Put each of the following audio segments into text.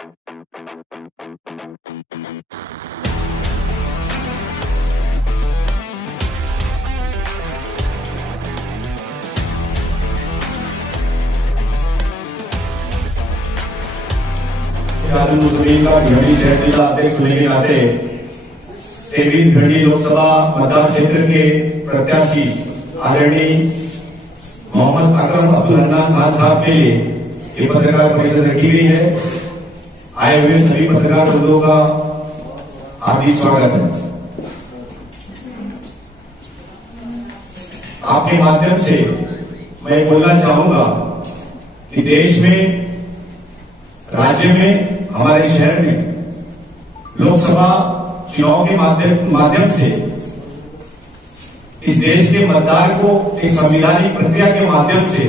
मुस्लिम का भिवंडी शहर जिला अध्यक्ष होने के नाते 23 भिवंडी लोकसभा मतदान क्षेत्र के प्रत्याशी आदरणीय मोहम्मद अकरम अब्दुल हन्नान खान साहब के लिए ये पत्रकार परिषद रखी गई है। आए हुए सभी पत्रकार बंधुओं का हार्दिक स्वागत है। आपके माध्यम से मैं बोलना चाहूंगा कि देश में, राज्य में, हमारे शहर में लोकसभा चुनाव के माध्यम से इस देश के मतदार को एक संवैधानिक प्रक्रिया के माध्यम से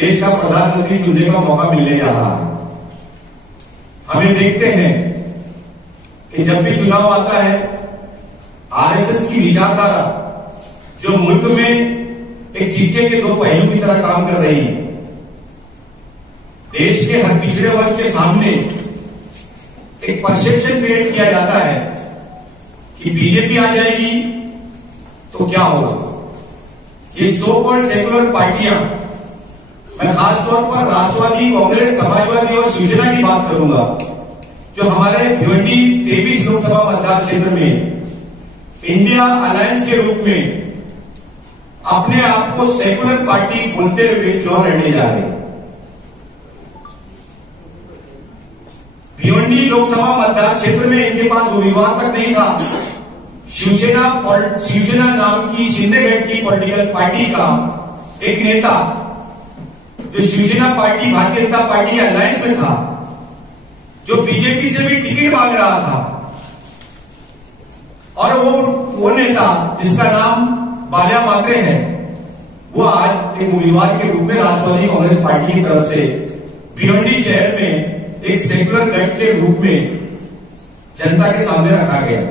देश का प्रधानमंत्री चुनने का मौका मिलने जा रहा है। हमें देखते हैं कि जब भी चुनाव आता है, आरएसएस की विचारधारा जो मुल्क में एक सिक्के के दो पहलू की तरह काम कर रही है, देश के हर पिछड़े वर्ग के सामने एक परसेप्शन क्रिएट किया जाता है कि बीजेपी आ जाएगी तो क्या होगा। ये सो कॉल्ड सेकुलर पार्टियां, मैं खासतौर पर राष्ट्रवादी कांग्रेस, समाजवादी और शिवसेना की बात करूंगा, जो हमारे भिवंडी 23 लोकसभा मतदान क्षेत्र में इंडिया अलायंस के रूप में अपने आप को सेकुलर पार्टी बोलते हुए चुनाव लड़ने जा रहे हैं। भिवंडी लोकसभा मतदान क्षेत्र में इनके पास उम्मीदवार तक नहीं था। शिवसेना नाम की शिंदेगढ़ की पॉलिटिकल पार्टी का एक नेता, जो शिवसेना पार्टी भारतीय जनता पार्टी के अलायंस में था, जो बीजेपी से भी टिकट मांग रहा था, और वो नेता जिसका नाम बाल्या मात्रे है, वो आज एक उम्मीदवार के रूप में राष्ट्रवादी कांग्रेस पार्टी की तरफ से भिवंडी शहर में एक सेकुलर गठ के रूप में जनता के सामने रखा गया।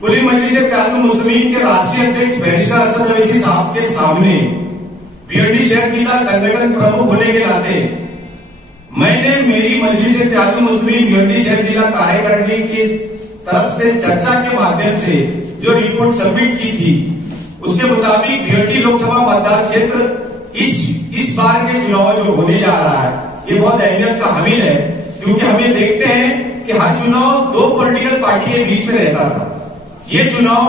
कुली मजलिस-ए-इत्तेहादुल मुस्लिमीन के राष्ट्रीय अध्यक्ष बैरिस्टर असद ओवैसी साहब के सामने भिवंडी शहर जिला संगठन प्रमुख होने के नाते मैंने मेरी मजलिस-ए-इत्तेहादुल मुस्लिमीन भिवंडी शहर जिला कार्यकारिणी की तरफ से चर्चा के माध्यम से जो रिपोर्ट सबमिट की थी, उसके मुताबिक भिवंडी लोकसभा मतदान क्षेत्र इस बार के चुनाव जो होने जा रहा है, ये बहुत अहमियत का हामिल है, क्योंकि हमें देखते हैं कि हर चुनाव दो पॉलिटिकल पार्टी के बीच में रहता था। ये चुनाव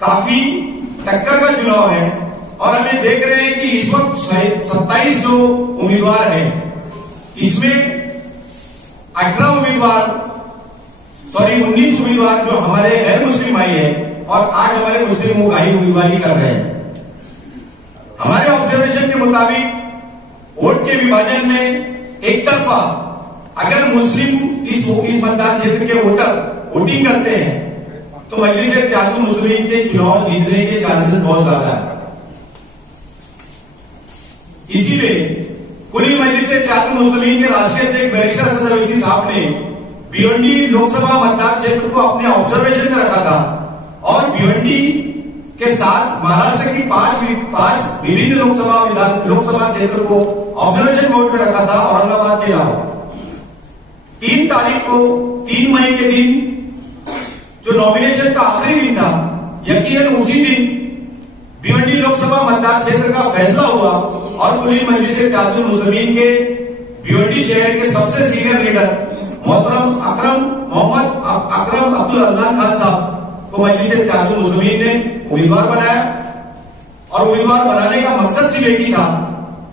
काफी टक्कर का चुनाव है, और हमें देख रहे हैं कि इस वक्त 27 जो उम्मीदवार हैं, इसमें 19 उम्मीदवार जो हमारे गैर मुस्लिम भाई है और 8 हमारे मुस्लिम भाई उम्मीदवारी कर रहे हैं। हमारे ऑब्जर्वेशन के मुताबिक वोट के विभाजन में एक तरफा अगर मुस्लिम इस मतदान क्षेत्र के वोटर वोटिंग करते हैं तो मजलिस-ए-इत्तेहादुल मुस्लिमीन के चुनाव जीतने के चांसेस बहुत ज्यादा है। इसीलिए कुली मजलिस-ए-इत्तेहादुल मुस्लिमीन के राष्ट्रीय अध्यक्ष बैरिस्टर असद ओवैसी साहब ने भिवंडी लोकसभा मतदान क्षेत्र को अपने ऑब्जर्वेशन में रखा था, और भिवंडी के साथ महाराष्ट्र की पांच विभिन्न लोकसभा क्षेत्र को ऑब्जर्वेशन मोड में रखा था। औरंगाबाद के अलावा 3 तारीख को 3 मई के दिन जो नॉमिनेशन का आखिरी दिन था, यकीनन उसी दिन भिवंडी लोकसभा मतदान क्षेत्र का फैसला हुआ, और कुली मजलिस-ए-इत्तेहादुल मुस्लिमीन के भिवंडी शहर के सबसे सीनियर लीडर मोहम्मद अकरम अब्दुल हन्नान खान साहब को मजलिस-ए-इत्तेहादुल मुस्लिमीन ने उम्मीदवार बनाया। और उम्मीदवार बनाने का मकसद सिर्फ एक ही था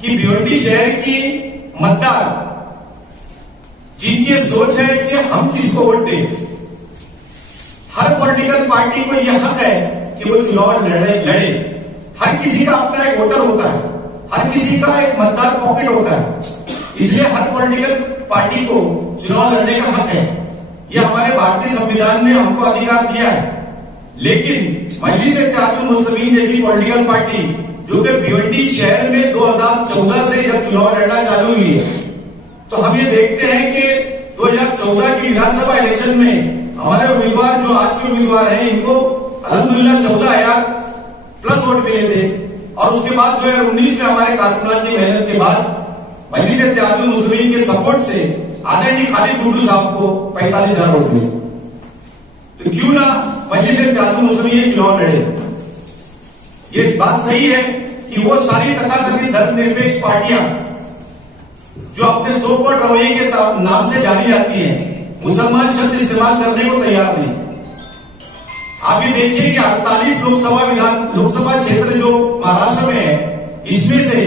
कि भिवंडी शहर की मतदार जिनकी सोच है कि हम किसको वोट दें, हर पॉलिटिकल पार्टी को यह हक है कि वो चुनाव लड़े। हर किसी का अपना एक वोटर होता है, हर किसी का एक मतदार पॉकेट होता है, इसलिए हर पॉलिटिकल पार्टी को चुनाव लड़ने का हक है। यह हमारे भारतीय संविधान ने हमको अधिकार दिया है। लेकिन मजलिस-ए-इत्तेहादुल मुस्लिमीन जैसी पॉलिटिकल पार्टी जो कि भिवंडी शहर में 2014 से जब चुनाव लड़ना चालू हुई है, तो हम ये देखते हैं कि 2014 की विधानसभा इलेक्शन में हमारे उम्मीदवार जो आज के उम्मीदवार हैं, इनको अल्हम्दुलिल्लाह 14,000 प्लस वोट मिले थे। और उसके बाद 2019 में हमारे कारकुनान की मेहनत के बाद मजलिस-ए-इत्तेहादुल इत्तेहादुल मुस्लिमीन के सपोर्ट से आदरणीय खालिद गुड्डू साहब को 45,000 वोट मिले, तो क्यों ना मजलिस इत्तेहादुल मुस्लिमीन ये चुनाव लड़े। ये बात सही है कि वो सारी तथाकथित धर्मनिरपेक्ष पार्टियां जो अपने सो कॉल्ड रवैये के नाम से जानी जाती हैं, मुसलमान शब्द इस्तेमाल करने को तैयार नहीं। आप ये देखिए कि 48 लोकसभा क्षेत्र जो महाराष्ट्र में है, इसमें से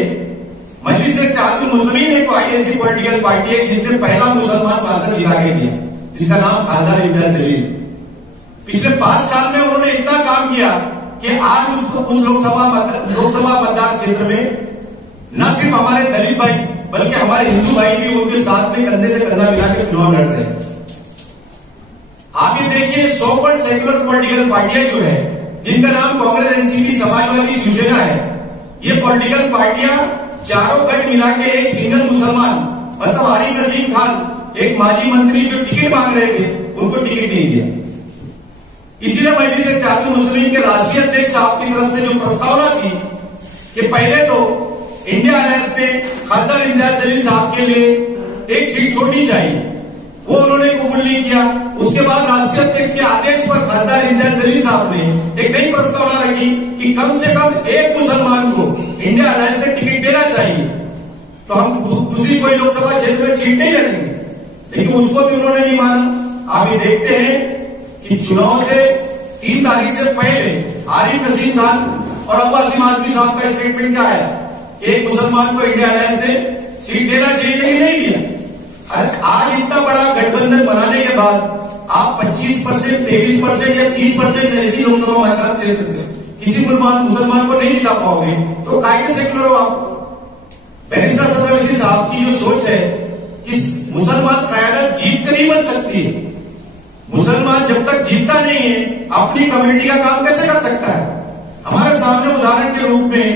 मजलिस इत्तेहादुल मुस्लिमीन एक ऐसी पॉलिटिकल पार्टी है जिसने पहला मुसलमान सांसद जिता के दिया, जिसका नाम खासदार इम्तियाज जलील। पिछले 5 साल में उन्होंने इतना काम किया कि आज उस लोकसभा मतदार क्षेत्र में न सिर्फ हमारे दलित भाई बल्कि हमारे हिंदू भाई भी उनके साथ में कंधे से कंधा मिला के चुनाव लड़ रहे हैं। आप ये देखिए, सो कॉल्ड सेक्युलर पॉलिटिकल पार्टियां जो है, जिनका नाम कांग्रेस, एनसीपी, समाजवादी, शिवसेना है, ये पॉलिटिकल पार्टियां चारों गठ मिला के एक सिंगल मुसलमान मतलब आरिफ नसीम खान, एक माजी मंत्री जो टिकट मांग रहे थे, उनको टिकट नहीं दिया। इसीलिए मजलिस इत्तेहादुल मुस्लिमीन के राष्ट्रीय अध्यक्ष साहब की तरफ से जो प्रस्तावना थी कि पहले तो इंडिया अलायंस ने खासदार इम्तियाज जलील साहब के लिए एक सीट छोड़नी चाहिए, वो उन्होंने कबूल नहीं किया। उसके बाद राष्ट्रीय अध्यक्ष के आदेश पर खासदार इम्तियाज जलील साहब ने एक नई प्रस्तावना रखी कि कम से कम एक मुसलमान को इंडिया अलायंस में टिकट देना चाहिए, तो हम दूसरी कोई लोकसभा क्षेत्र में सीट नहीं लड़ेंगे। लेकिन उसको भी उन्होंने नहीं माना। आप ये देखते हैं कि चुनाव से 3 तारीख से पहले आरिफ नसीम खान और अब्बू आसिम आजमी साहब का स्टेटमेंट क्या है कि एक मुसलमान को इंडिया अलायंस में सीट देना चाहिए, नहीं दिया। आज इतना बड़ा गठबंधन बनाने के बाद आप 25%, 23% या 30% ऐसी लोकसभा मतदान क्षेत्र से किसी मुसलमान को नहीं जिता पाओगे, तो काहे सेक्युलर हो आप। बैरिस्टर असद अवैसी साहब की जो सोच है कि मुसलमान क़यादत जीत कर ही बन सकती है, मुसलमान जब तक जीतता नहीं है अपनी कम्युनिटी का काम कैसे कर सकता है। हमारे सामने उदाहरण के रूप में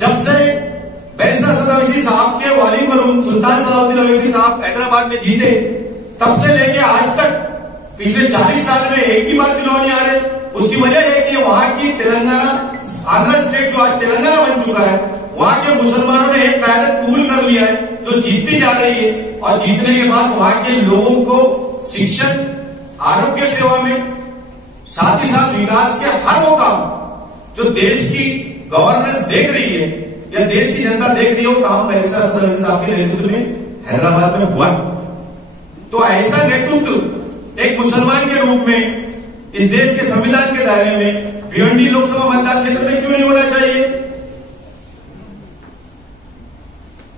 जब से बैरिस्टर असद अवैसी साहब के वालिद मरहूम सुल्तान सलाउद्दीन अवैसी साहब हैदराबाद में जीते, तब से लेके आज तक पिछले 40 साल में एक भी बार चुनाव नहीं आ रहे। उसकी वजह है कि वहां की तेलंगाना, आंध्र स्टेट जो आज तेलंगाना बन चुका है, वहां के मुसलमानों ने एक क़यादत कबूल कर लिया है जो जीतती जा रही है, और जीतने के बाद वहां के लोगों को शिक्षण, आरोग्य सेवा में, साथ ही साथ विकास के हर वो काम जो देश की गवर्नेंस देख रही है या देश की जनता देख रही है, वो काम बैरिस्टर असद अवैसी साहब के नेतृत्व में हैदराबाद में हुआ। तो ऐसा नेतृत्व एक मुसलमान के रूप में इस देश के संविधान के दायरे में भिवंडी लोकसभा मतदान क्षेत्र में क्यों नहीं होना चाहिए।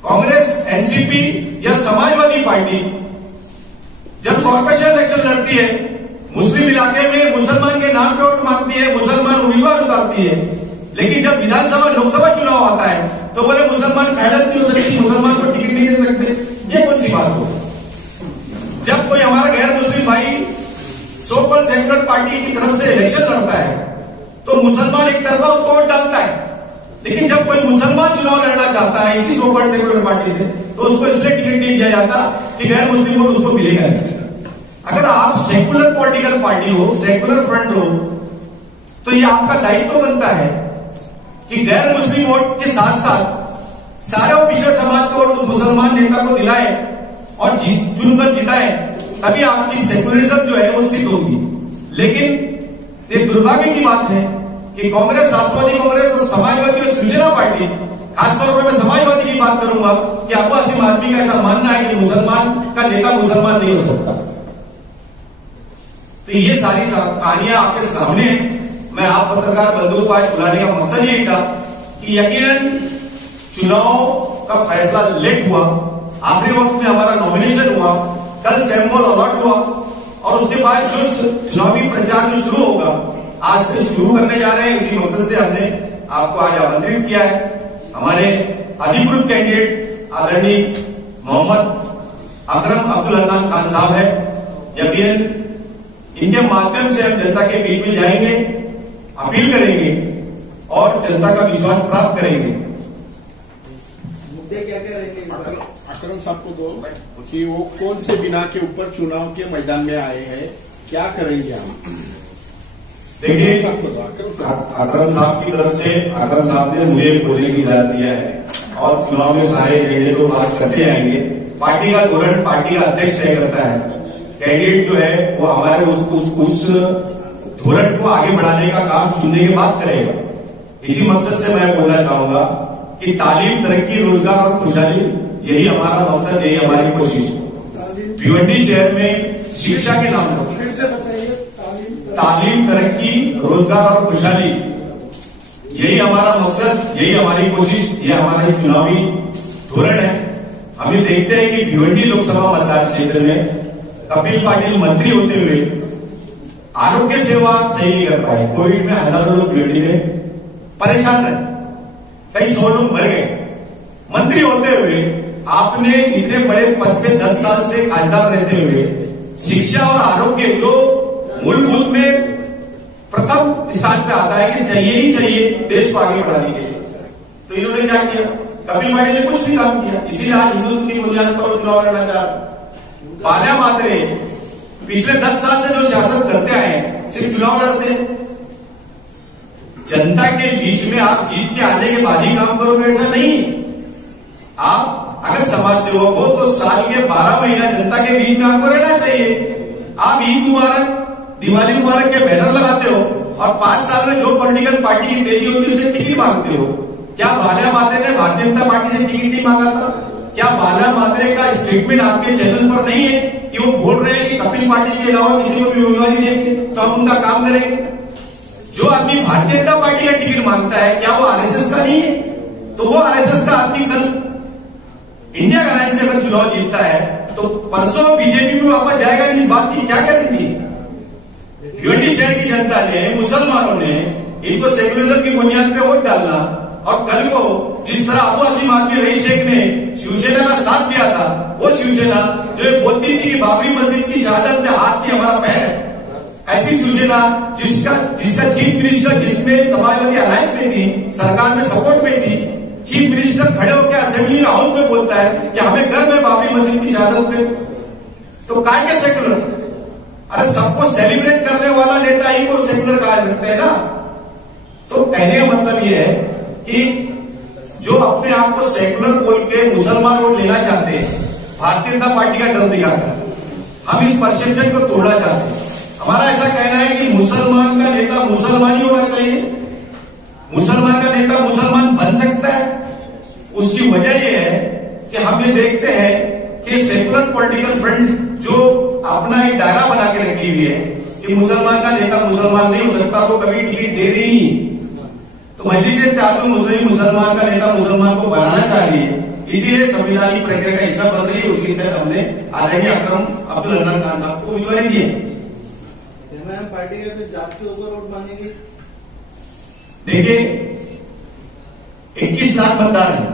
कांग्रेस, एनसीपी या समाजवादी पार्टी जब कॉर्पोरेशन इलेक्शन लड़ती है, मुस्लिम इलाके में मुसलमान के नाम पे वोट मांगती है, मुसलमान उम्मीदवार उतारती है, लेकिन जब विधानसभा लोकसभा चुनाव आता है तो बोले मुसलमान क़यादत नहीं हो सकती, मुसलमान को टिकट नहीं दे सकते। ये कौन सी बात हो। जब कोई हमारा गैर मुस्लिम भाई सो कॉल्ड सेक्युलर पार्टी की तरफ से इलेक्शन लड़ता है तो मुसलमान एक तरफा उसको वोट डालता है, लेकिन जब कोई मुसलमान चुनाव लड़ना चाहता है इसी सो कॉल्ड सेक्युलर पार्टी से, तो उसको इसलिए टिकट नहीं दिया जाता कि गैर मुस्लिम वोट उसको मिलेगा। अगर आप सेक्युलर पॉलिटिकल पार्टी हो, सेक्युलर फ्रंट हो, तो ये आपका दायित्व बनता है कि गैर मुस्लिम वोट के साथ साथ सारे पिछड़े समाज का वोट उस मुसलमान नेता को दिलाए और चुनकर जिताए, तभी आपकी सेक्युलरिज्म जो है वो सिद्ध होगी। लेकिन एक दुर्भाग्य की बात है कि कांग्रेस, राष्ट्रवादी कांग्रेस और समाजवादी और शिवसेना पार्टी, खासतौर पर मैं समाजवादी की बात करूंगा कि अब्बू आसिम आजमी का ऐसा मानना है कि मुसलमान का नेता मुसलमान नहीं हो सकता। तो ये सारी कहानियां आपके सामने है। मैं आप पत्रकार बंधुओं को आज बुलाने का मकसद यही था कि यकीनन चुनाव का फैसला लेट हुआ, आखिरी वक्त में हमारा नॉमिनेशन हुआ, कल सैंपल अलॉट हुआ, और उसके बाद जो चुनावी प्रचार जो शुरू होगा आज से शुरू करने जा रहे हैं। इसी मकसद से हमने आपको आज आमंत्रित किया है। हमारे अधिकृत कैंडिडेट आदरणीय मोहम्मद अकरम अब्दुल हन्नान खान साहब है। यकीनन इनके माध्यम से हम जनता के बीच में जाएंगे, अपील करेंगे और जनता का विश्वास प्राप्त करेंगे। मुद्दे क्या क्या रहेंगे? अकरम साहब को दो कि वो कौन से बिना के ऊपर चुनाव के मैदान में आए हैं, क्या करेंगे आप? देखिए, अकरम साहब की तरफ से, अकरम साहब ने मुझे बोलने की इजाजत दिया है और चुनाव में सारे एजेंडे को बात करते आएंगे। पार्टी का धोरण पार्टी का अध्यक्ष तय करता है। कैंडिडेट जो है वो हमारे उस धोरण को आगे बढ़ाने का काम चुनने के बाद करेगा। इसी मकसद से मैं बोलना चाहूंगा कि तालीम, तरक्की, रोजगार और खुशहाली यही हमारा मकसद, यही हमारी कोशिश। भिवंडी शहर में शिक्षा के नाम पर फिर से बताइए। तालीम, तरक्की, रोजगार और खुशहाली यही हमारा मकसद, यही हमारी कोशिश, ये हमारा चुनावी धोरण है। हमें देखते हैं कि भिवंडी लोकसभा मतदान क्षेत्र में कपिल पाटिल मंत्री होते हुए आरोग्य सेवा सही नहीं कर पाए। कोविड में हजारों लोग भिवंडी में परेशान रहे, कई 100 लोग मर गए। मंत्री होते हुए आपने इतने बड़े पद पे 10 साल से खासदार रहते हुए शिक्षा और आरोग्य जो मूलभूत में प्रथम स्थान पे आता है कि चाहिए ही चाहिए देश को आगे बढ़ाने के लिए, तो इन्होंने क्या किया? कपिल पाटिल ने कुछ भी काम किया। इसीलिए आज हिंदुत्व की बुनियाद पर चुनाव लड़ना चाह रहा। बाल्या मात्रे पिछले 10 साल से जो शासन करते आए सिर्फ चुनाव लड़ते हैं। जनता के बीच में आप जीत के आने के बाद ही काम करोगे, ऐसा नहीं। आप अगर समाज सेवक हो तो साल के 12 महीना जनता के बीच में आपको रहना चाहिए। आप ईद मुबारक, दिवाली मुबारक के बैनर लगाते हो और 5 साल में जो पॉलिटिकल पार्टी की तेजी होती है उससे टिकट मांगते हो। क्या बाल्या मात्रे ने भारतीय जनता पार्टी से टिकट नहीं मांगा था? क्या बाल्या मात्रे का स्टेटमेंट आपके चैनल पर नहीं है कि वो बोल रहे हैं कि कपिल पाटिल के अलावा किसी को भी उम्मीदवारी देंगे तो हम उनका काम करेंगे? जो आदमी भारतीय जनता पार्टी का टिकट मांगता है क्या वो आरएसएस का नहीं है? तो वो आरएसएस का आदमी कल इंडिया अलायंस से अगर चुनाव जीतता है तो परसों बीजेपी में वापस जाएगा। इस बात की क्या गारंटी? भिवंडी शहर की जनता ने, मुसलमानों ने इनको सेकुलरिज्म की बुनियाद पे वोट डालना, और कल को जिस तरह अबू हसीम आदमी रईस शेख ने शिवसेना का साथ दिया था, वो शिवसेना जो बोलती थी कि बाबरी मस्जिद की शहादत में हाथ की हमारा पैर है, ऐसी शिवसेना जिसका चीफ मिनिस्टर, जिसमें समाजवादी अलायंस में थी, सरकार में सपोर्ट में थी, चीफ मिनिस्टर खड़े होकर असेंबली में हाउस में बोलता है कि हमें गर्व है बाबरी मस्जिद की शहादत पे, तो काय के सेकुलर? अरे सबको सेलिब्रेट करने वाला नेता ही को सेकुलर कहा सकते हैं ना। तो कहने का मतलब यह है कि जो अपने आप को सेकुलर बोल के मुसलमान वोट लेना चाहते हैं, भारतीय जनता पार्टी का डर दिखाकर हम इस परसेप्शन को तोड़ना चाहते हैं। हमारा ऐसा कहना है कि मुसलमान का नेता मुसलमान ही होना चाहिए, मुसलमान का नेता मुसलमान बन सकता है। उसकी वजह यह है कि हम ये देखते हैं कि सेकुलर पॉलिटिकल फ्रंट जो अपना एक दायरा बना के रखी हुई है कि मुसलमान का नेता मुसलमान नहीं हो सकता, वो कभी टिकट दे रही नहीं। तो मजलिस इत्तेहादुल मुस्लिमीन मुसलमान का नेता मुसलमान को बनाना चाह रही है, इसीलिए संविधानिक प्रक्रिया का हिस्सा बन रही है। उसके तहत हमने आदरणीय अकरम अब्दुल हन्नान खान साहब को उम्मीदवारी दी है। पार्टी के जात के ऊपर वोट मांगेगी। देखिए 21 लाख मतदार है,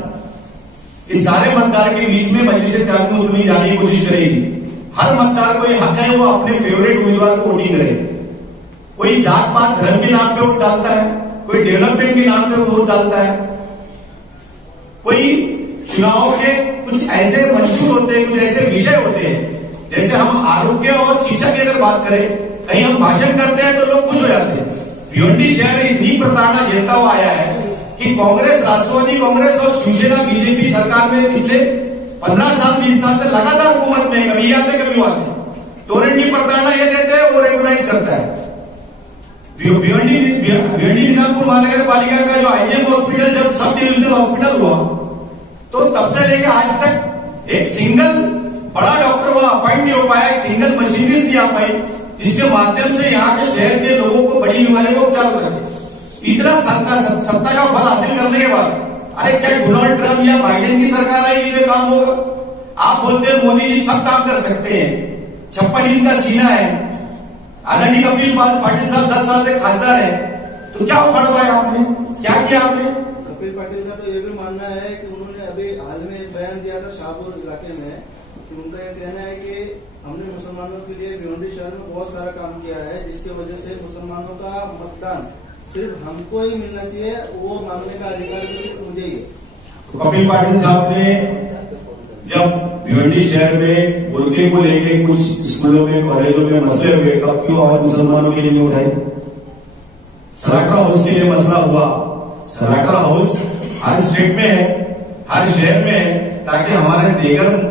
इस सारे मतदार के बीच में मजलिस इत्तेहादुल मुस्लिमीन जाने की कोशिश करेगी। हर मतदार को ये हक है वो अपने फेवरेट उम्मीदवार को वोटिंग करे। कोई जात पात धर्म के नाम पे वोट डालता है, कोई डेवलपमेंट के नाम पे वोट डालता है, कोई चुनाव के कुछ ऐसे मंशूर होते हैं, कुछ ऐसे विषय होते हैं, जैसे हम आरोग्य और शिक्षा की अगर बात करें, कहीं हम भाषण करते हैं तो लोग खुश हो जाते हैं। भिवंडी शहर इतनी प्रताड़ना झेलता हुआ आया है कि कांग्रेस, राष्ट्रवादी कांग्रेस और शिवसेना बीजेपी सरकार में पिछले 15 साल 20 साल से लगातार हुकूमत में, कभी आते कभी आते, टोरेंट की प्रताड़ना ये देते हैं, वो रेगुलाइज करता है। भिवंडी निजामपुर महानगर पालिका का जो आईजीएम हॉस्पिटल जब सब डिविजनल हॉस्पिटल हुआ तो तब से लेकर आज तक एक सिंगल बड़ा डॉक्टर वहां अपॉइंट नहीं हो पाया, एक सिंगल मशीनरी नहीं आ पाई जिसके माध्यम से यहाँ के शहर के लोगों को बड़ी बीमारी का उपचार हो सके। इतना सत्ता का फल हासिल करने के बाद, अरे क्या डोनाल्ड ट्रंप या बाइडेन की सरकार आएगी ये काम होगा? आप बोलते हैं मोदी जी सब काम कर सकते हैं, 56 इंच का सीना है, आदरणीय कपिल पाटिल साहब 10 साल से खासदार है, तो क्या उखाड़ पाया आपने? क्या किया आपने? कपिल पाटिल का तो ये भी मानना है कि उन्होंने अभी हाल में एक बयान दिया था शाहपुर इलाके में कि उनका यह कहना है कि हमने मुसलमानों के लिए भिवंडी शहर में बहुत सारा काम किया है, जिसकी वजह से मुसलमानों का मतदान सिर्फ हमको ही मिलना चाहिए, वो मांगने का अधिकार भी सिर्फ मुझे ही है। कपिल पाटिल साहब ने जब भिवंडी शहर में बुर्के को लेकर कुछ स्कूलों में, कॉलेजों में मसले हुए, कब क्यों और मुसलमानों के लिए नहीं उठाए? सराकरा हाउस के लिए मसला हुआ, सराकरा हाउस हर स्टेट में है, हर शहर में, ताकि हमारे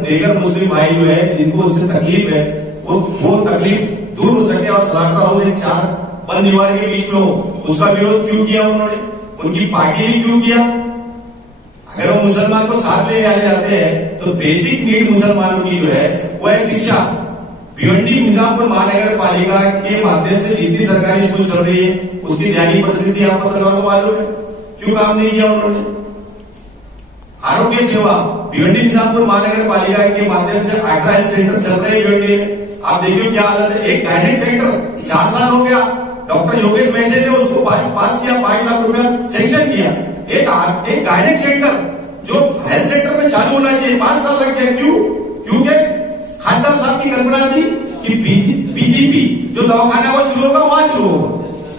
देगर मुस्लिम भाई जो है जिनको उससे तकलीफ है वो तकलीफ दूर हो सके और स्लॉटर हाउस एक 4 बंद दीवार के बीच में हो। उसका विरोध क्यों किया उन्होंने? उनकी पार्टी ने क्यों किया? अगर वो मुसलमान को साथ ले आए जाते हैं तो बेसिक नीड मुसलमानों की जो है वो है शिक्षा। भिवंडी मिर्जापुर महानगर पालिका के माध्यम से जितनी सरकारी स्कूल चल रही है उसकी दैनिक परिस्थिति आप पत्रकारों को मालूम है, क्यों काम नहीं किया उन्होंने? आरोग्य सेवा भिवंडी मिर्जापुर महानगर पालिका के माध्यम से 18 हेल्थ सेंटर चल रहे हैं भिवंडी में। आप देखिए क्या हालत है। एक गायनेक सेंटर 4 साल हो गया, डॉक्टर योगेश मैसे ने उसको पास किया, 5 लाख रुपया सेंक्शन किया। एक गायनेक सेंटर जो हेल्थ सेंटर में चालू होना चाहिए 5 साल लग गए। क्यों? क्योंकि खासदार साहब की कल्पना थी कि बीजेपी जो दवाखाना वो शुरू होगा वहां शुरू होगा,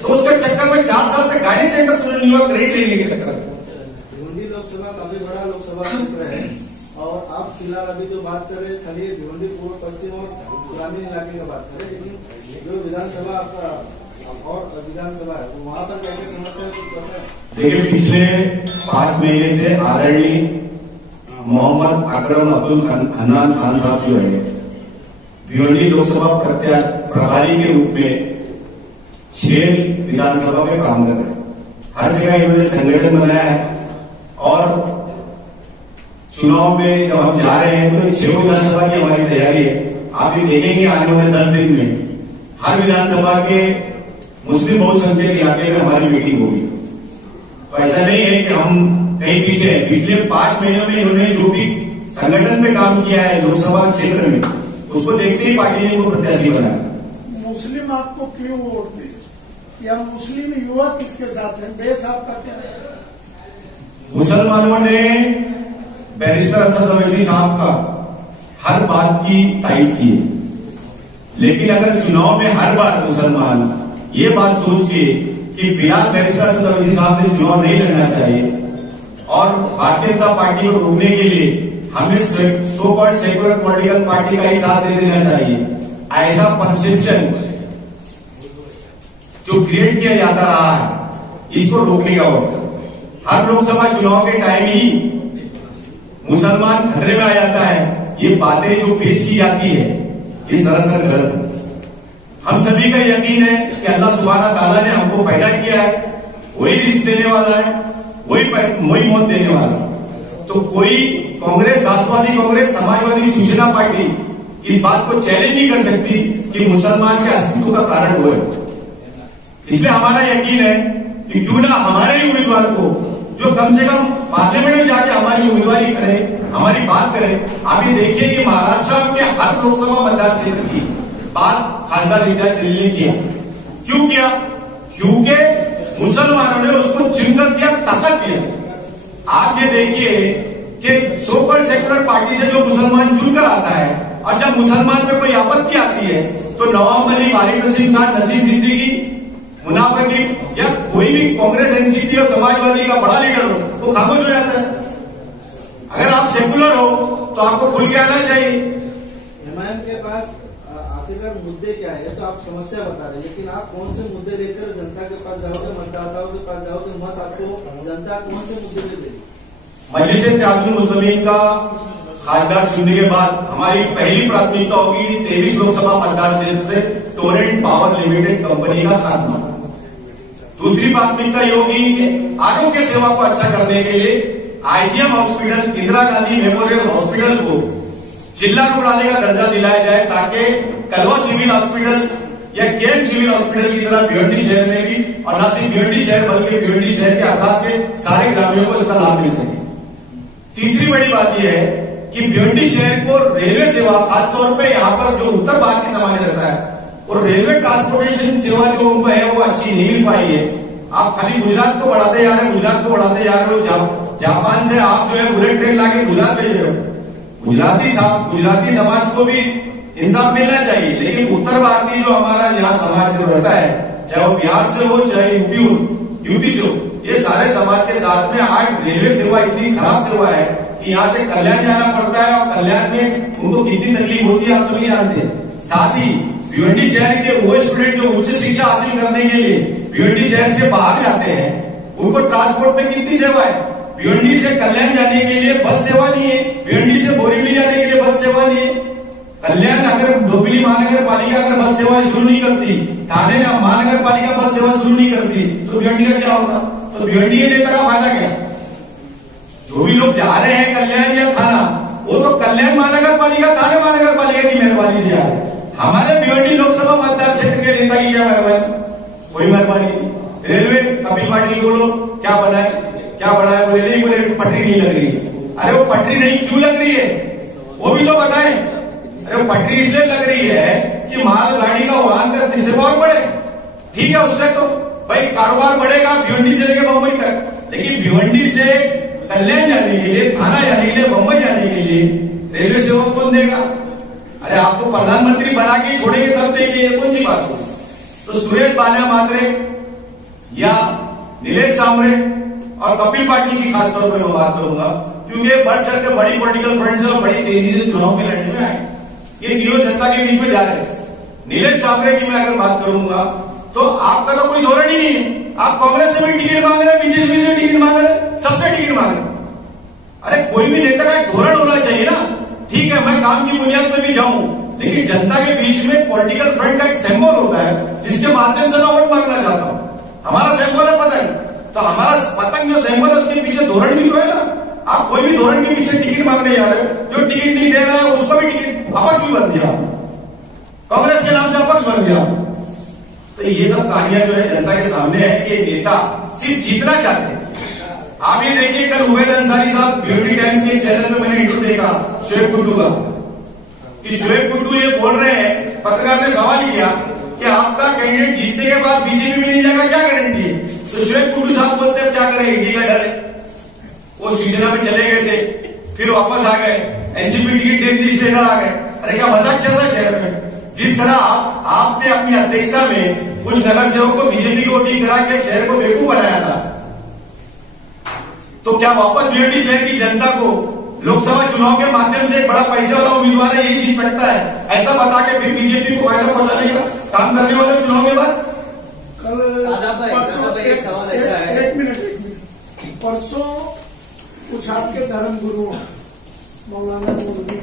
तो उसके चक्कर में 4 साल से गायनेक सेंटर शुरू नहीं हुआ, क्रेडिट लेने के चक्कर में। भिवंडी लोकसभा काफी बड़ा लोकसभा क्षेत्र है और आप फिलहाल अभी जो बात कर रहे हैं खाली भिवंडी पूर्व पश्चिम और ग्रामीण इलाके का बात करें, लेकिन जो विधानसभा आपका और विधानसभा है वहाँ पर क्या क्या समस्या है? देखिए, पिछले 5 महीने से आदरणीय मोहम्मद अकरम अब्दुल हन्नान खान साहब जो है भिवंडी लोकसभा प्रभारी के रूप में 6 विधानसभा में काम कर रहे हैं। हर जगह इन्होंने संगठन बनाया है और चुनाव में जब हम जा रहे हैं तो 6 विधानसभा की हमारी तैयारी है। आप ये देखेंगे आने वाले 10 दिन में हर विधानसभा के मुस्लिम बहुसंख्यक इलाके में हमारी मीटिंग होगी। तो ऐसा नहीं है कि हम कहीं पीछे हैं। पिछले 5 महीनों में इन्होंने जो भी संगठन में काम किया है लोकसभा क्षेत्र में, उसको देखते ही पार्टी ने इनको प्रत्याशी बनाया। मुस्लिम आपको क्यों वोट दे, या मुस्लिम युवा किसके साथ है? बेस आपका क्या है? मुसलमानों ने बैरिस्टर असद अवैसी साहब का हर बात की तारीफ की है, लेकिन अगर चुनाव में हर बार मुसलमान ये बात सोच के कि फिलहाल बैरिस्टर असद अवैसी साहब ने चुनाव नहीं लड़ना चाहिए और भारतीय जनता पार्टी को रोकने के लिए हमें so called secular political party का ही साथ दे देना चाहिए, ऐसा परसेप्शन जो क्रिएट किया जाता रहा है इसको रोकने का वक्त। हर लोकसभा चुनाव के टाइम ही मुसलमान खतरे में आ जाता है। ये बातें जो पेश की जाती है ये सरासर गलत है। हम सभी का यकीन है कि अल्लाह सुब्हाना ताला ने हमको पैदा किया है, वही रिस्क देने वाला है, वही मौत देने वाला है। तो कोई कांग्रेस, राष्ट्रवादी कांग्रेस, समाजवादी, शिवसेना पार्टी इस बात को चैलेंज नहीं कर सकती कि मुसलमान के अस्तित्व का कारण वो है। इसलिए हमारा यकीन है कि क्यों ना हमारे ही उम्मीदवार को जो कम से कम पार्लियामेंट में जाके हमारी उम्मीदवारी करे, हमारी बात करे। आप ये देखिए कि महाराष्ट्र के हर लोकसभा मतदान क्षेत्र की बात खासदार रिटायर्ड जलील ने किया। क्यों किया? क्योंकि मुसलमानों ने उसको चुनकर दिया, ताकत दिया। आप ये देखिए कि सो कॉल्ड सेकुलर पार्टी से जो मुसलमान चुनकर आता है और जब मुसलमान पे कोई आपत्ति आती है तो नवाब मलिक, वारिस नसीम खान, नसीम सिद्दीकी, मुनाफिकी या कोई भी कांग्रेस, एनसीपी और समाजवादी का बड़ा लीडर हो तो खामोश हो जाता है। अगर आप सेकुलर हो तो आपको खुल के आना चाहिए। एमआईएम के पास आखिरकार मुद्दे क्या है? तो आप समस्या बता रहे हैं, लेकिन आप कौन से मुद्दे लेकर जनता के पास जाओगे, मतदाताओं के पास जाओगे, मत आपको जनता कौन से मुद्दे पे देगी? मजलिस-ए-इत्तेहादुल मुस्लिमीन का खासदार चुनने के बाद हमारी पहली प्राथमिकता होगी 23 लोकसभा मतदान क्षेत्र से टोरेंट पावर लिमिटेड कंपनी का खात्मा। दूसरी प्राथमिकता ये होगी कि आरोग्य सेवा को अच्छा करने के लिए IgM hospital, Indira Gandhi memorial hospital को जिला रुग्णालय का दर्जा दिलाया जाए, ताकि कलवा सिविल हॉस्पिटल या केम सिविल हॉस्पिटल की तरह भिवंडी शहर में भी, और न सिर्फ भिवंडी शहर बल्कि भिवंडी शहर के आसपास के सारे ग्रामीणों को इसका लाभ मिल सके। तीसरी बड़ी बात यह है कि भिवंडी शहर को रेलवे सेवा, खासतौर पर यहाँ पर जो उत्तर भारतीय समाज रहता है और रेलवे ट्रांसपोर्टेशन सेवा जो उनको है वो अच्छी नहीं मिल पाई है। आप खाली गुजरात को बढ़ाते जा रहे हो, गुजरात को बढ़ाते जा रहे हो। जापान से आप जो है बुलेट ट्रेन लाके गुजरात भेज रहे हो। गुजराती समाज को भी इंसाफ मिलना चाहिए, लेकिन उत्तर भारतीय जो हमारा यहाँ समाज जो रहता है, चाहे वो बिहार से हो चाहे यूपी से हो, ये सारे समाज के साथ में आज रेलवे सेवा इतनी खराब सेवा है कि यहाँ से कल्याण जाना पड़ता है और कल्याण में उनको कितनी तकलीफ होती है आप सभी जानते हैं। साथ ही भिवंडी शहर के वो स्टूडेंट जो उच्च शिक्षा हासिल करने के लिए भिवंडी शहर से बाहर जाते हैं, उनको ट्रांसपोर्ट में कितनी सेवा है। भिवंडी से कल्याण जाने के लिए बस सेवा नहीं है, भिवंडी से बोरीवली जाने के लिए बस सेवा नहीं है। कल्याण अगर डोंबिवली महानगर पालिका अगर बस सेवा शुरू नहीं करती, थाने महानगर पालिका बस सेवा शुरू नहीं करती, तो भिवंडी का क्या होता? तो भिवंडी के नेता का फायदा क्या? जो भी लोग जा रहे हैं कल्याण या थाना, वो तो कल्याण महानगर पालिका थाने महानगर पालिका की मेहरबानी से जा रहे हैं। हमारे भिवंडी लोकसभा मतदार क्षेत्र के नेता की क्या मेहरबानी? कोई मेहरबानी नहीं। रेलवे कपिल पाटिल बोलो क्या बनाए, क्या बनाए? बोले नहीं, बोले पटरी नहीं लग रही। अरे वो पटरी नहीं क्यों लग रही है वो भी तो बताएं। अरे वो पटरी इसलिए लग रही है कि मालगाड़ी का वाहन का तिरछे और बढ़े, ठीक है, उससे तो भाई कारोबार बढ़ेगा भिवंडी से लेकर बम्बई तक। लेकिन भिवंडी से कल्याण जाने के लिए, थाना जाने के लिए, बम्बई जाने के लिए रेलवे सेवा कौन देगा? अरे आप तो प्रधानमंत्री बना के छोड़ेंगे तब देंगे, ये कौन सी बात होगी? तो सुरेश बाल्या मात्रे या नीलेश सांबरे और कपिल पाटिल की खासतौर पर मैं बात करूंगा, क्योंकि बढ़ चढ़ के बड़ी पॉलिटिकल फ्रंट से बड़ी तेजी से चुनाव के लड़ने में आए, ये तीनों जनता के बीच में जा रहे हैं। नीलेश सांबरे की मैं अगर बात करूंगा तो आपका तो कोई धोरण ही नहीं है। आप कांग्रेस से भी टिकट मांग रहे हैं, बीजेपी से टिकट मांग रहे हैं, सबसे टिकट मांग रहे हैं। अरे कोई भी नेता का एक धोरण होना चाहिए ना। ठीक है, मैं काम की बुनियाद पर भी जाऊं, लेकिन जनता के बीच में पॉलिटिकल फ्रंट का एक सिंबल होता है जिसके माध्यम से मैं वोट मांगना चाहता हूं। हमारा सिंबल है पतंग, तो हमारा पतंग जो सिंबल है उसके पीछे धोरण भी तो है ना। आप कोई भी धोरण के पीछे टिकट मांगने जा रहे हो, जो टिकट नहीं दे रहा है उसको भी टिकट अपक्ष भी भर दिया, कांग्रेस के नाम से अपक्ष भर दिया। तो ये सब कहानियां जो है जनता के सामने है कि नेता सिर्फ जीतना चाहते हैं। आप ये देखिए, कल उबैद अंसारी साहब भिवंडी टाइम्स के चैनल पे मैंने इंटरव्यू देखा शोएब गुड्डू का, कि शोएब गुड्डू ये बोल रहे हैं, पत्रकार ने सवाल किया कि आपका कैंडिडेट जीतने के बाद बीजेपी में नहीं जाएगा, क्या गारंटी है? तो शोएब गुड्डू साहब बोलते हैं क्या करें, ईडी का डर है। वो शिवसेना में चले गए थे, फिर वापस आ गए, एनसीपी टिकट दे दी, इधर आ गए। अरे क्या मजाक चल रहा है शहर में? जिस तरह आपने अपनी अध्यक्षता में कुछ नगर सेवक को बीजेपी को वोटिंग करा के शहर को बेवकूफ बनाया था, तो क्या वापस भिवंडी शहर की जनता को लोकसभा चुनाव के माध्यम से एक बड़ा पैसे वाला उम्मीदवार है ये जीत सकता है, ऐसा बता के फिर बीजेपी को फायदा पहुंचाने का काम करने वाले चुनाव के बाद? कल एक मिनट परसों कुछ आपके धर्म गुरु मौलाना मौलवी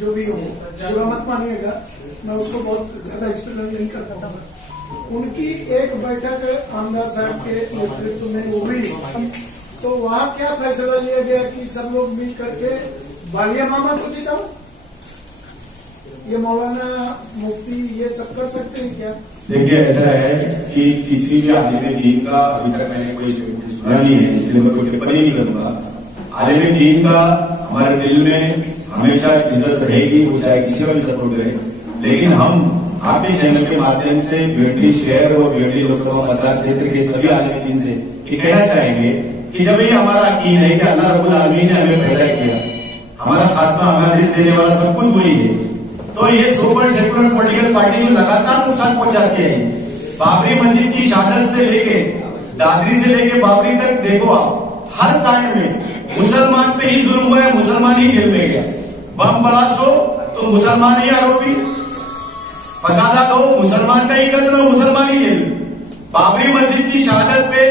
जो भी हो, बुरा मत मानिएगा, मैं उसको बहुत ज्यादा एक्सप्लेन नहीं कर पाऊंगा। उनकी एक बैठक आमदार साहब के नेतृत्व में हो गई, तो वहाँ क्या फैसला लिया गया कि सब लोग मिल करके बालिया मामा को जिताओ। ये मौलाना मुफ्ती ये सब कर सकते हैं क्या? देखिए, ऐसा है कि किसी भी आलिम दीन का अभी तक मैंने कोई सुना नहीं है, इसलिए मैं कोई टिप्पणी नहीं करूंगा। आलिम दीन का हमारे दिल में हमेशा इज्जत रहेगी, वो चाहे किसी का भी सपोर्ट करे। लेकिन हम आपके चैनल के माध्यम से भिवंडी शहर और भिवंडी लोकसभा मतदार क्षेत्र के सभी आलिम दीन से ये कहना चाहेंगे कि जब ये हमारा अकीद है कि अल्लाह रब्बुल आलमीन ने हमें पैदा किया, हमारा खात्मा, हमारा रिस्क देने वाला सब कुछ वही है, तो ये सुपर सेकुलर पॉलिटिकल पार्टी में लगातार नुकसान पहुंचाती है। बाबरी मस्जिद की शहादत से लेके दादरी से लेके बाबरी तक देखो आप, हर कांड में मुसलमान पे ही जुल्म हुआ है, मुसलमान ही जेल में गया। बम ब्लास्ट हो तो मुसलमान ही आरोपी, फसादात हो मुसलमान का ही कत्ल हो, मुसलमान ही जेल। बाबरी मस्जिद की शहादत पे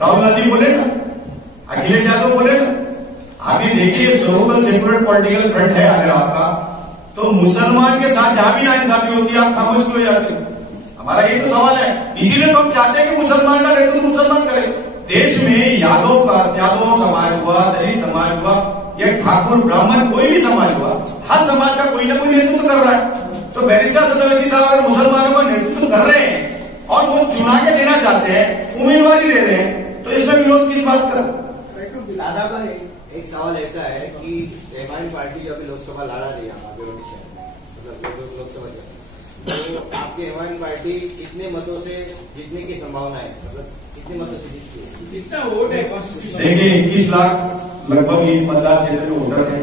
राहुल गांधी बोले ना, अखिलेश यादव बोले ना। आप ये देखिए, सोशल सेकुलर पॉलिटिकल फ्रंट है अगर आपका, तो मुसलमान के साथ जहां भी नाइंसाफी होती है आप खामोश क्यों हो जाते हैं? हमारा ये तो सवाल है। इसीलिए तो हम चाहते हैं कि मुसलमान का नेतृत्व मुसलमान करे। देश में यादव समाज हुआ, दलित समाज हुआ या ठाकुर ब्राह्मण कोई भी समाज हुआ, हर समाज का कोई ना कोई नेतृत्व कर रहा है। तो बैरिस्टर सदावसी साहब अगर मुसलमानों का नेतृत्व कर रहे हैं और वो चुना के देना चाहते हैं, उम्मीदवारी दे रहे हैं, तो इसमें विरोध किस बात का? दादा भाई, एक सवाल ऐसा है कि हमारी पार्टी जो अभी लोकसभा लड़ा रही है भिवंडी शहर में, मतलब लोकसभा, तो आपकी हमारी पार्टी कितने मतों से जीतने की संभावना है, मतलब कितने मतों से जीतती है? कितना वोट है? देखिए, 21 लाख लगभग इस मतदार क्षेत्र में वोटर है,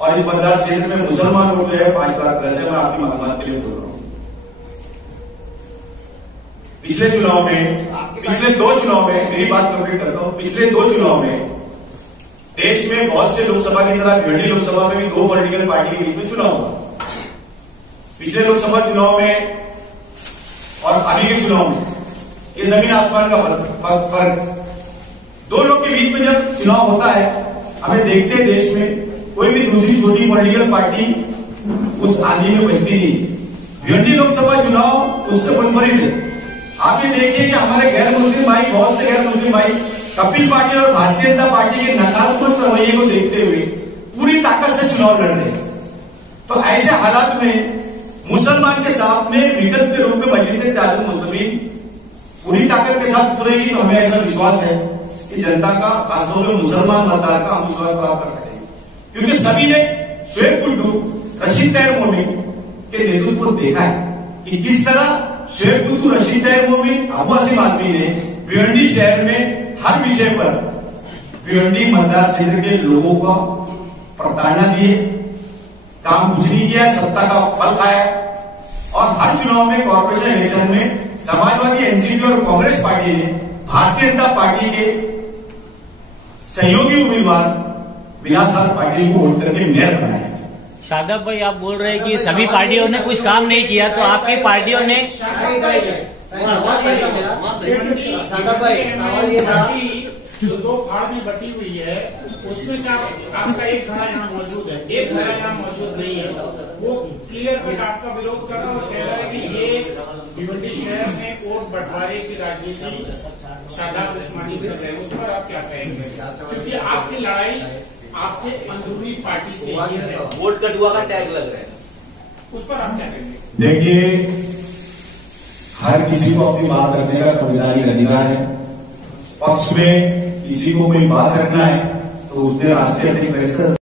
और इस मतदार क्षेत्र में मुसलमान वोट जो है 5 लाख प्लस है। मैं आपकी मालूमात के लिए बोल रहा हूँ। पिछले चुनाव में, पिछले 2 चुनाव में, मेरी बात कंप्लीट करता हूं, पिछले 2 चुनाव में देश में बहुत से लोकसभा की तरह भिवंडी लोकसभा में भी 2 पॉलिटिकल पार्टी के बीच में चुनाव हुआ। पिछले लोकसभा चुनाव में और अभी के चुनाव में ये जमीन आसमान का फर्क। दो लोग के बीच में जब चुनाव होता है, हमें देखते हैं देश में कोई भी दूसरी छोटी पॉलिटिकल पार्टी उस आदि में बचती नहीं। भिवंडी लोकसभा चुनाव उससे मुनफरिद है। आप ये देखिए कि हमारे गैर मुस्लिम भाई, बहुत से गैर मुस्लिम भाई कपिल पाटिल और भारतीय जनता पार्टी के नकारात्मक रवैये को देखते हुए पूरी ताकत से चुनाव लड़ रहे हैं। तो ऐसे हालात में मुसलमान के साथ में विकल्प के रूप में मजलिस इत्तेहादुल मुस्लिमीन पूरी ताकत के साथ उतरेगी, तो हमें ऐसा विश्वास है कि जनता का, खासतौर पर मुसलमान मतदार का हम विश्वास प्राप्त कर सकेंगे। क्योंकि सभी ने शोएब गुड्डू, रशीद तैयब मोमिन के नेतृत्व को देखा है कि किस तरह शोएब गुड्डू, रशीद तैयब मोमिन, अबू आसिम आजमी ने भिवंडी शहर में हर विषय पर भिवंडी मतदार क्षेत्र के लोगों को प्रताड़ना दिए, काम कुछ नहीं किया, सत्ता का फल खाया। और हर चुनाव में, कॉर्पोरेशन इलेक्शन में समाजवादी, एनसीपी और कांग्रेस पार्टी ने भारतीय जनता पार्टी के सहयोगी उम्मीदवार विलास पाटिल को वोट करके मेयर बनाया। शादाब भाई, आप बोल रहे हैं कि सभी पार्टियों ने कुछ काम नहीं किया, तो आपकी पार्टियों ने जो दो फाड़ में बटी हुई है उसमें से आपका एक खड़ा यहाँ मौजूद है, एक खड़ा यहाँ मौजूद नहीं है। वो क्लियर कट आपका विरोध कर रहा है और कह रहा है कि ये भिवंडी शहर में वोट बंटवारे की राजनीति शादाब उस्मानी कर रहे हैं। उस पर आप क्या कहेंगे? क्योंकि आपकी लड़ाई आपके अंदरूनी पार्टी से ही है, वोट कटुआ का टैग लग रहा है, उस पर आप क्या कहेंगे? देखिए, हर किसी को अपनी बात रखने का संवैधानिक अधिकार है। पक्ष में किसी को कोई बात रखना है तो उसने राष्ट्रीय अध्यक्ष